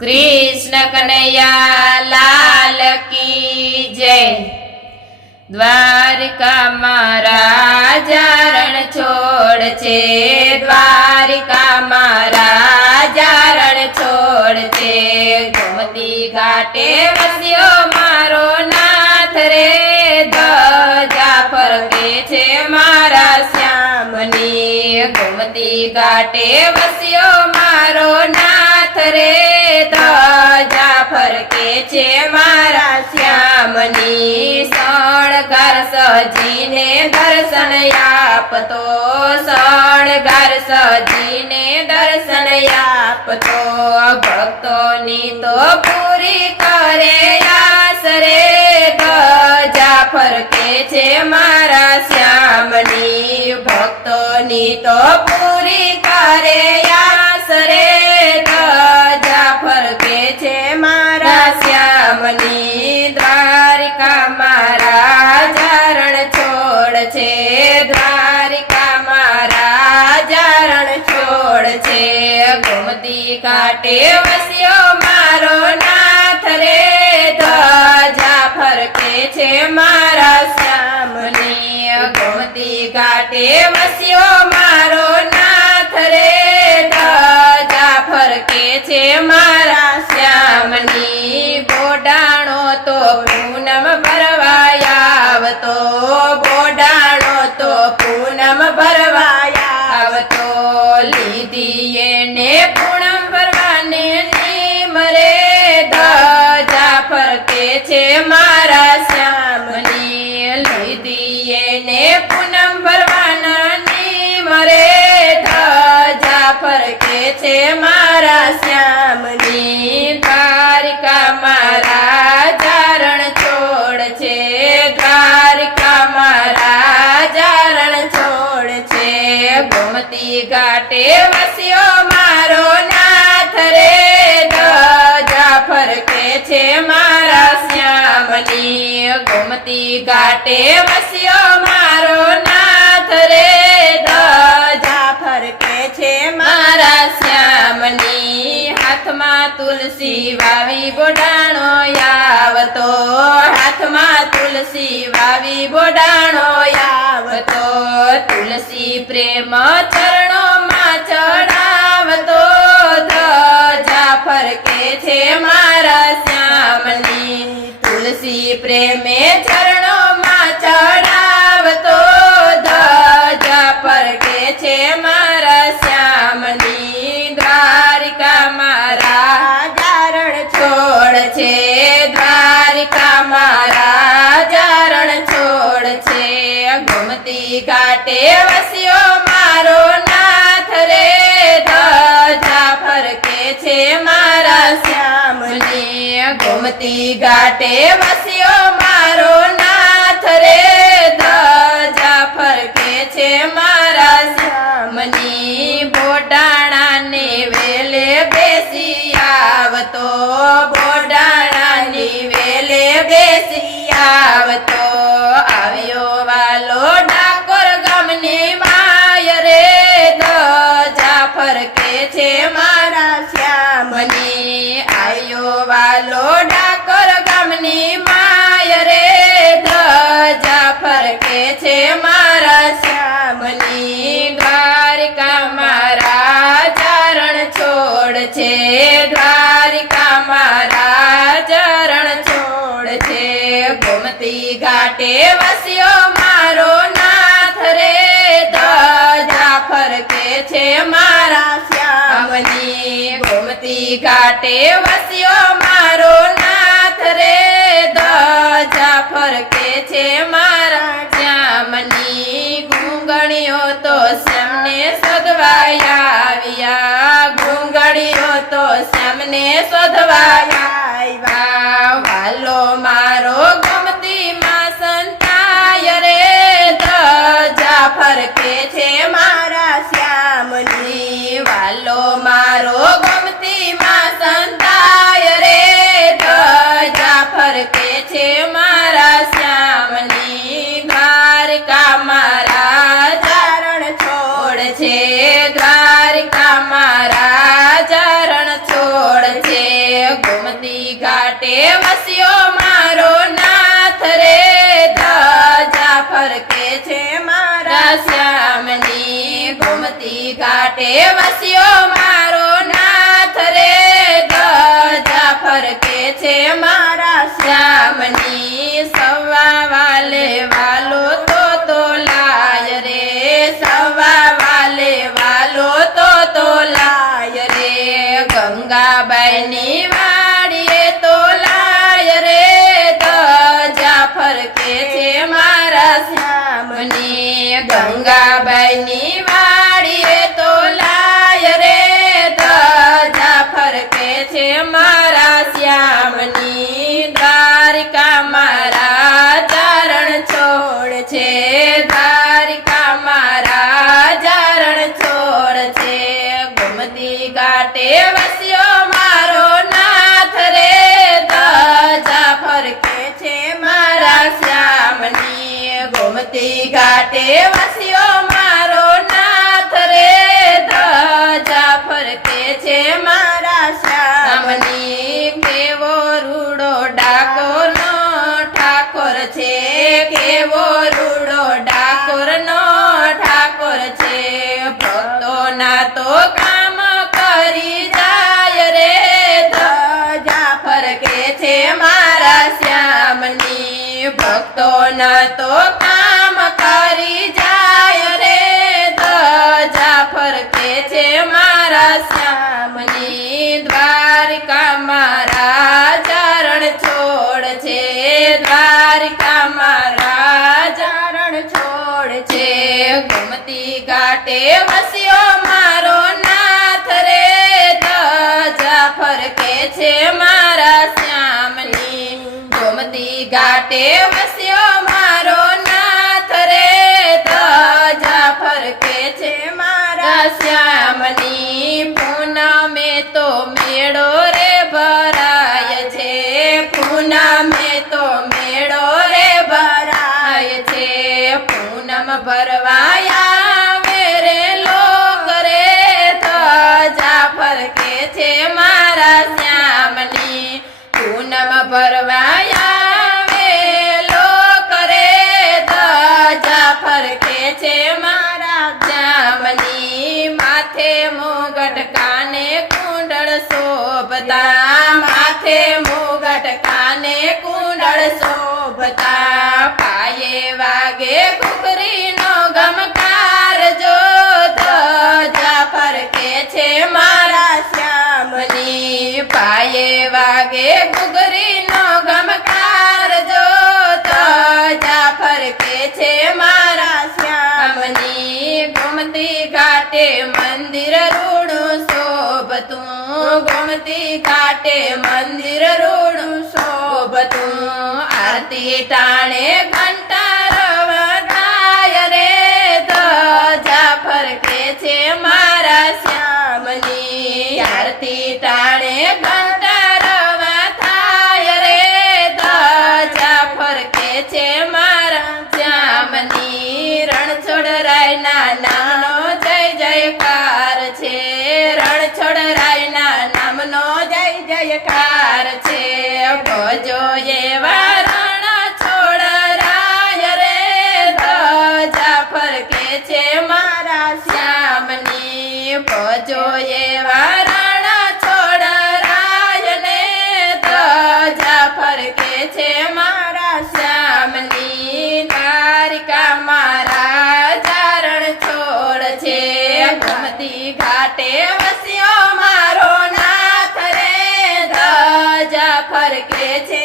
कृष्ण कन्हैया लाल की जय। द्वारिका राजा रण छोड़ छे, द्वारिका राजा रण छोड़ छे। गोमती घाटे वस्यो मारो नाथ रे, ध्वजा फरके छे मारा श्यामनी। गोमती घाटे वस्यो मारो नाथ रे, ध्वजा फरके छे मारा श्यामनी। शणगार सजीने दर्शन आपतो, शणगार सजीने दर्शन आपतो। भक्तोनी तो पूरी करे आस रे, ध्वजा फरके छे मारा श्यामनी। भक्तोनी तो पूरी करे आस रे, ध्वजा फरके छे मारा श्यामनी। द्वारिका राजा रण छोड़ छे, द्वारिका राजा रण छोड़ छे। गोमती घाटे वस्यो मारो नाथ रे, ध्वजा फरके छे मारा श्यामनी। गोमती घाटे वस्यो मारो नाथ रे, ध्वजा फरके छे मारा श्यामनी। बोडाणो तो पूनम भरवाया आवतो, बोडाणो तो पूनम भरवाया आवतो। लीधी एने पूनम भरवाने नीम रे, ध्वजा फरके छे मारा श्यामनी। लीधी एने पूनम भरवाना नीम रे, ध्वजा फरके छे मारा श्यामनी। द्वारिका राजा रण छोड़ छे, द्वारिका राजा रण छोड़ छे। गोमती घाटे वस्यो मारो नाथ रे, ध्वजा फरके छे मारा श्यामनी। गोमती घाटे वस्यो मारो नाथ रे, ध्वजा फरके छे मारा श्यामनी। हाथमा तुलसी वावी बोडाणो आवतो, हाथमा तुलसी वावी बोडाणो आवतो। तुलसी प्रेम चरणो मां चढ़ावतो, ध्वजा फरके छे मारा श्यामनी। तुलसी प्रेमे चरणो मां चढ़ावतो, ध्वजा फरके छे मारा श्यामनी। द्वारिका राजा रण छोड़ छे, द्वारिका राजा रण छोड़ छे। गोमती घाटे वस्यो मारो नाथ रे, ध्वजा फरके छे मारा श्यामनी। गोमती घाटे वस्यो मारो नाथ रे, ध्वजा फरके छे मारा श्यामनी। बोडाणा ने वेले बेसी आवतो, बोडाणा नी वेले बेसी आवतो। આવ્યો વાલો ડાકોર ગામની માય રે, ध्वजा फरके छे मारा श्यामनी। આવ્યો વાલો ડાકોર ગામની માય રે, ध्वजा फरके छे मारा श्यामनी। द्वारिका राजा रण छोड़ छे, द्वारिका राजा रण छोड़ छे। गोमती घाटे वस्यो मारो नाथ रे, ध्वजा फरके छे मारा श्यामनी। गोमती घाटे वस्यो मारो नाथ रे, ध्वजा फरके छे मारा श्यामनी। घूंगणियो तो श्यामने शोधवाया आव्या, घूंगणियो तो श्यामने शोधवाया आव्या। वालो मारो गोमती मां संताय रे, ध्वजा फरके छे मारा श्यामनी। वालो मारो गोमती मां संताय रे, ध्वजा फरके छे मारा श्यामनी। द्वारिका राजा रण छोड़ छे, द्वारिका राजा रण छोड़ छे। વસ્યો મારો નાથ રે ધજા ફરકે છે મારા શ્યામની ગોમતી ઘાટે વસ્યો મારો નાથ રે ધજા ફરકે છે મારા શ્યામની સવા વાલે વાલો તો લાય રે સવા વાલે વાલો તો લાય રે ગંગાબાઈની વાડીએ તો લાય રે ધજા ફરકે છે મારા શ્યામની ગંગાબાઈની વાડીએ તો લાય રે ધજા ફરકે છે મારા શ્યામની દ્વારિકા મારા ચારણ છોડ છે દ્વારિકા મારા ચારણ છોડ છે ગોમતી ઘાટે વસ્યો મારો નાથ રે ધજા ફરકે છે મારા શ્યામની ગોમતી ઘાટે વસ્યો મારો નાથ રે ધજા ફરકે છે મારા શ્યામની કેવો રૂડો ડાકોરનો ઠાકોર છે કેવો રૂડો ડાકોરનો ઠાકોર છે ભક્તોના તો કામ કરી જાય રે ધજા ફરકે છે મારા શ્યામની ભક્તોના તો કામ કરી જાય રે ધજા ફરકે છે મારા શ્યામની દ્વારિકા મારા ચારણ છોડ છે દ્વારિકા મારા ચારણ છોડ છે ગોમતી ઘાટે વસ્યો મારો નાથ રે ધજા ફરકે છે મારા શ્યામની ગોમતી ઘાટે વસ્યો મારો નાથ રે ધજા ફરકે છે મારા શ્યામની પૂનમે તો મેળો રે ભરાય છે પૂનમે તો મેળો રે ભરાય છે પૂનમ ભરવાયા રે લોક રે ધજા ફરકે છે મારા શ્યામની પૂનમ ભરવાયા લોક રે ધજા ફરકે છે મારા શ્યામની માથે મુગટ કાને કુંડળ શોભતા માથે મુગટ કાને કુંડળ શોભતા પાયે વાગે ઘૂઘરીનો ગમકાર જો ધજા ફરકે છે મારા શ્યામની પાયે વાગે ઘૂઘરીનો ગમકાર જો ધજા ફરકે છે મારા શ્યામની ગોમતી ઘાટે મંદિર રૂડું શોભતું ગોમતી ઘાટે મંદિર રૂડું શોભતું આરતી ટાણે ઘંટાર વગાય રે ધજા ફરકે છે મારા શ્યામની આરતી ટાણે ઘંટાર વગાય રે ધજા ફરકે છે મારા શ્યામની રણછોડરાયના નામનો જય જયકાર છે રણછોડરાયના નામનો જય જયકાર છે ભજો એવા રણછોડરાય રે ધજા ફરકે છે મારા શ્યામની ભજો એવા રણછોડરાય ને ધજા ફરકે છે મારા શ્યામની દ્વારિકા મારા ચારણ છોડ છે ગોમતી ઘાટે વસ્યો મારો નાથ રે ધજા ફરકે છે